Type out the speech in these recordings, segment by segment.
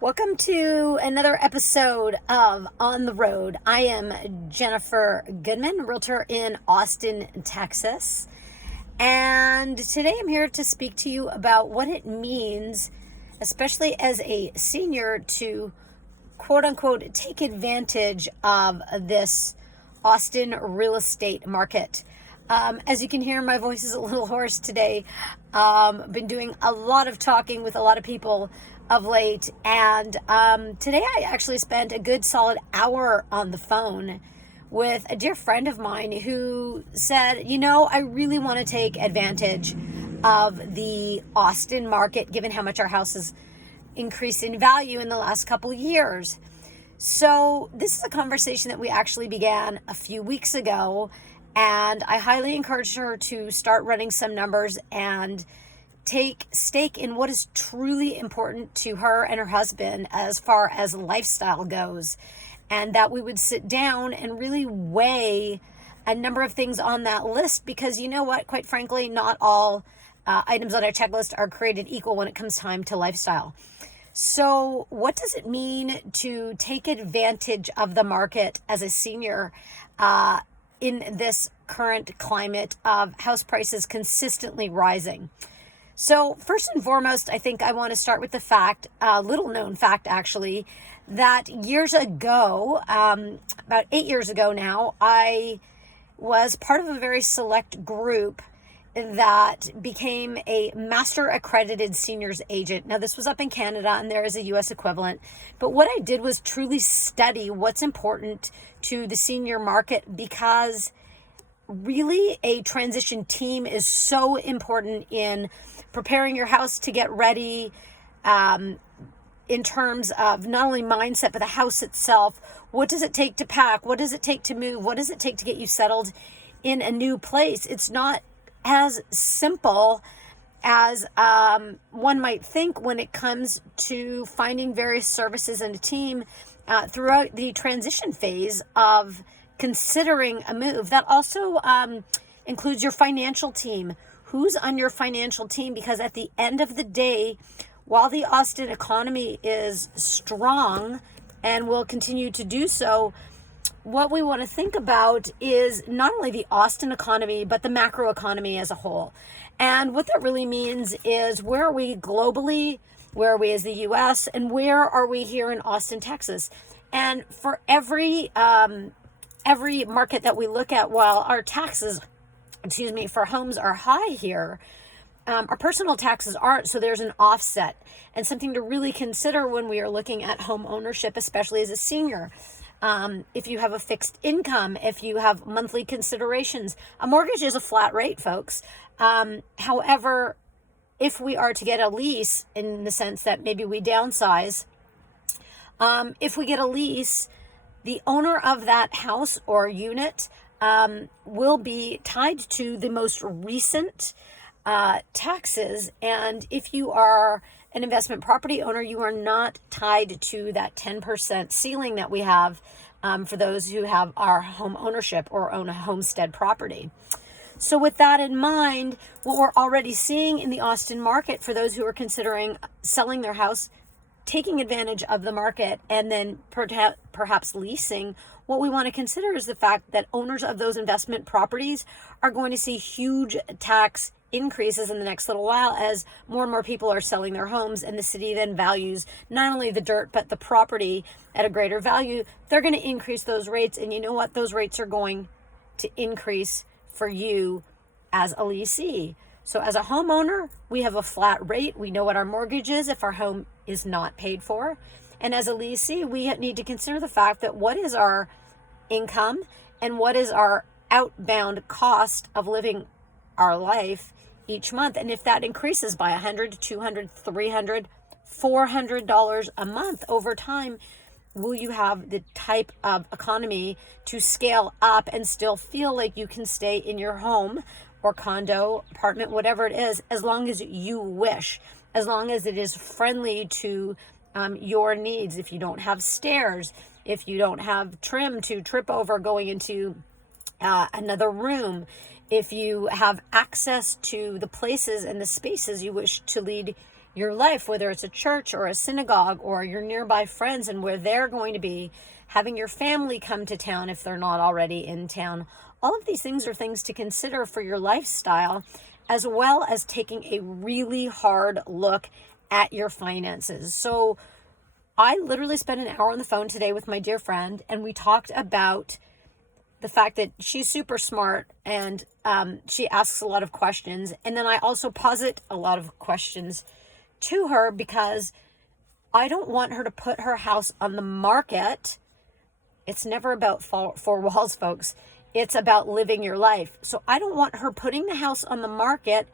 Welcome to another episode of On the Road. I am Jennifer Goodman, Realtor in Austin, Texas. And today I'm here to speak to you about what it means, especially as a senior, to quote unquote take advantage of this Austin real estate market. As you can hear, my voice is a little hoarse today. Been doing a lot of talking with a lot of people of late, and today I actually spent a good solid hour on the phone with a dear friend of mine who said, I really want to take advantage of the Austin market, given how much our house has increased in value in the last couple of years. So this is a conversation that we actually began a few weeks ago, and I highly encouraged her to start running some numbers and take stake in what is truly important to her and her husband as far as lifestyle goes, and that we would sit down and really weigh a number of things on that list, because you know what, quite frankly, not all items on our checklist are created equal when it comes time to lifestyle. So what does it mean to take advantage of the market as a senior in this current climate of house prices consistently rising? So first and foremost, I think I want to start with the fact, a little known fact actually, that years ago, about 8 years ago now, I was part of a very select group that became a Master Accredited seniors agent. Now this was up in Canada, and there is a US equivalent. But what I did was truly study what's important to the senior market, because really a transition team is so important in preparing your house to get ready, in terms of not only mindset, but the house itself. What does it take to pack? What does it take to move? What does it take to get you settled in a new place? It's not as simple as one might think when it comes to finding various services and a team throughout the transition phase of considering a move. That also includes your financial team. Who's on your financial team? Because at the end of the day, while the Austin economy is strong and will continue to do so, what we want to think about is not only the Austin economy, but the macro economy as a whole. And what that really means is, where are we globally? Where are we as the US? And where are we here in Austin, Texas? And for every market that we look at, while our taxes, for homes are high here, our personal taxes aren't, so there's an offset, and something to really consider when we are looking at home ownership, especially as a senior. If you have a fixed income, if you have monthly considerations, a mortgage is a flat rate, folks. However, if we are to get a lease, in the sense that maybe we downsize, if we get a lease, the owner of that house or unit will be tied to the most recent taxes. And if you are an investment property owner, you are not tied to that 10% ceiling that we have for those who have our home ownership or own a homestead property. So with that in mind, what we're already seeing in the Austin market, for those who are considering selling their house, taking advantage of the market, and then perhaps leasing, what we want to consider is the fact that owners of those investment properties are going to see huge tax increases in the next little while, as more and more people are selling their homes, and the city then values not only the dirt but the property at a greater value. They're going to increase those rates, and you know what? Those rates are going to increase for you as a leasee. So as a homeowner, we have a flat rate. We know what our mortgage is if our home is not paid for. And as a leasee, we need to consider the fact that what is our income and what is our outbound cost of living our life each month. And if that increases by $100, $200, $300, $400 a month over time, will you have the type of economy to scale up and still feel like you can stay in your home or condo, apartment, whatever it is, as long as you wish, as long as it is friendly to your needs? If you don't have stairs, if you don't have trim to trip over going into another room, if you have access to the places and the spaces you wish to lead your life, whether it's a church or a synagogue or your nearby friends and where they're going to be, having your family come to town if they're not already in town. All of these things are things to consider for your lifestyle, as well as taking a really hard look at your finances. So I literally spent an hour on the phone today with my dear friend, and we talked about the fact that she's super smart and she asks a lot of questions. And then I also posit a lot of questions to her because I don't want her to put her house on the market. It's never about four walls, folks. It's about living your life. So I don't want her putting the house on the market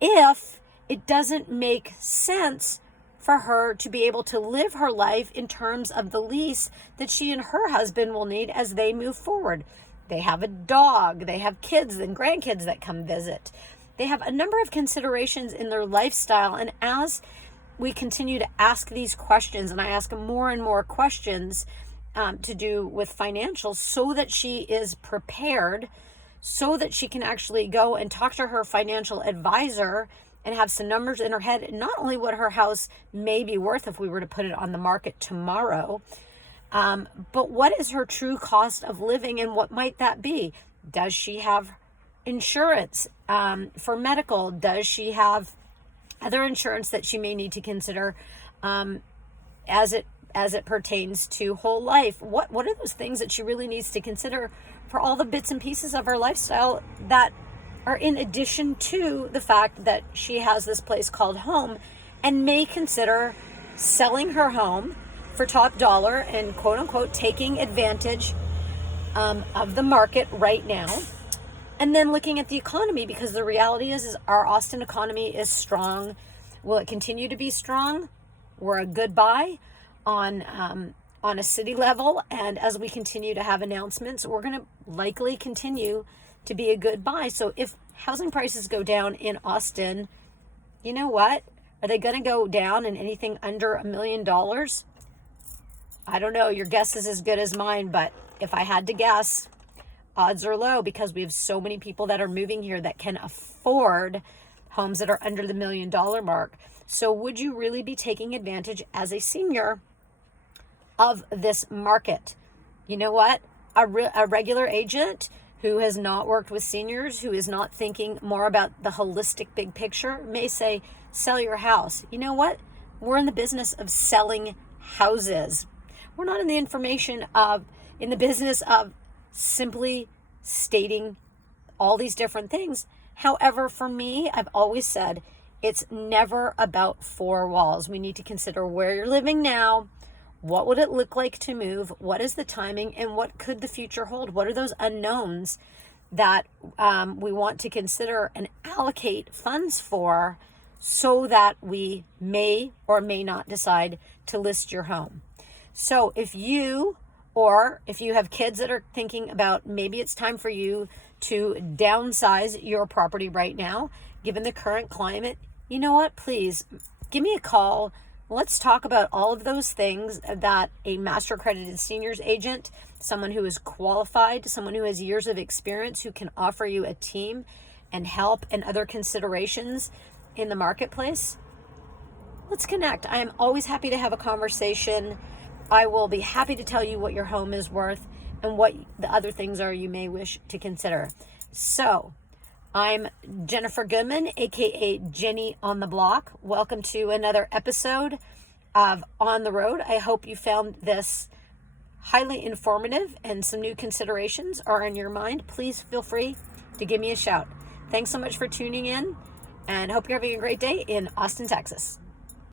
if it doesn't make sense for her to be able to live her life in terms of the lease that she and her husband will need as they move forward. They have a dog, they have kids and grandkids that come visit. They have a number of considerations in their lifestyle. And as we continue to ask these questions, and I ask more and more questions to do with financials so that she is prepared, so that she can actually go and talk to her financial advisor and have some numbers in her head, not only what her house may be worth if we were to put it on the market tomorrow, but what is her true cost of living and what might that be? Does she have insurance for medical? Does she have other insurance that she may need to consider as it pertains to whole life? What are those things that she really needs to consider for all the bits and pieces of her lifestyle that are in addition to the fact that she has this place called home and may consider selling her home for top dollar and quote unquote taking advantage of the market right now. And then looking at the economy, because the reality is our Austin economy is strong. Will it continue to be strong? We're a good buy on a city level. And as we continue to have announcements, we're going to likely continue to be a good buy. So if housing prices go down in Austin, you know what? Are they going to go down in anything under $1 million? I don't know. Your guess is as good as mine. But if I had to guess, odds are low because we have so many people that are moving here that can afford homes that are under the $1 million mark. So would you really be taking advantage as a senior of this market? You know what? A regular agent who has not worked with seniors, who is not thinking more about the holistic big picture, may say, sell your house. You know what? We're in the business of selling houses. We're not in the business of simply stating all these different things. However, for me, I've always said it's never about four walls. We need to consider where you're living now. What would it look like to move? What is the timing? And what could the future hold? What are those unknowns that we want to consider and allocate funds for so that we may or may not decide to list your home? So if you have kids that are thinking about maybe it's time for you to downsize your property right now, given the current climate, you know what? Please give me a call. Let's talk about all of those things that a Master Accredited Seniors agent, someone who is qualified, someone who has years of experience, who can offer you a team and help and other considerations in the marketplace. Let's connect. I am always happy to have a conversation. I will be happy to tell you what your home is worth and what the other things are you may wish to consider. So, I'm Jennifer Goodman, aka Jenny on the Block. Welcome to another episode of On the Road. I hope you found this highly informative and some new considerations are in your mind. Please feel free to give me a shout. Thanks so much for tuning in and hope you're having a great day in Austin, Texas.